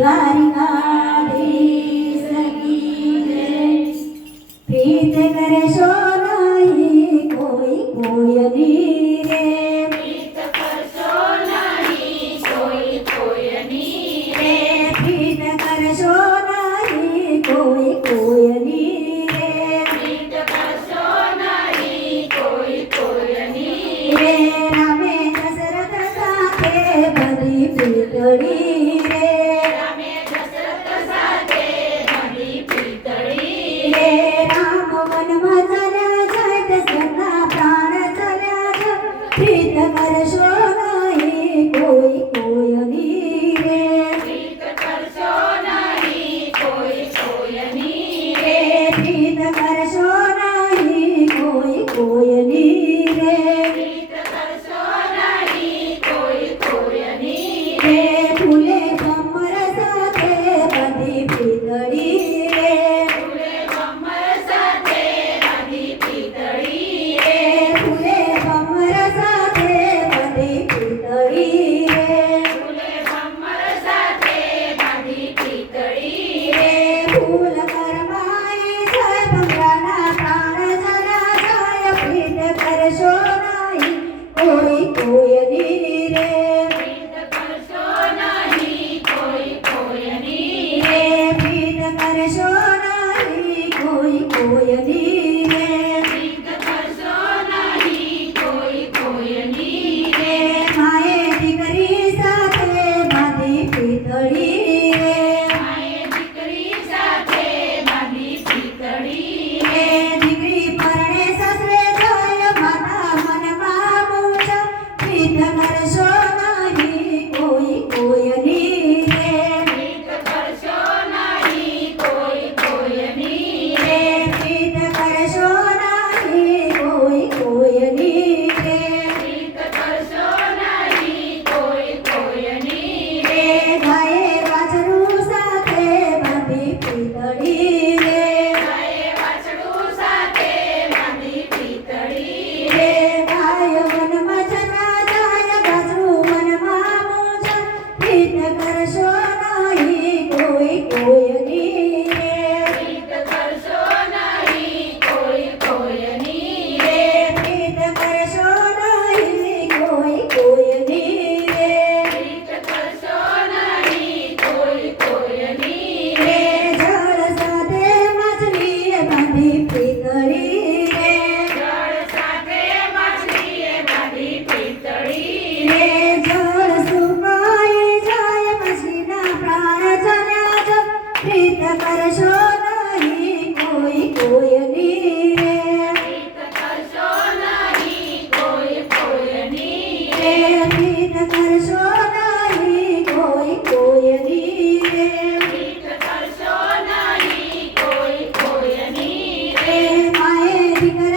దారిగా પ્રીત કોઈ કોઈ પ્રીત કરશો નહીં કોઈ કોઈની રે પ્રીત કરશો નહીં કોઈ કોઈની રે પ્રીત કરશો નહીં કોઈ કોઈની રે માએ દીકરા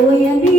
我也迷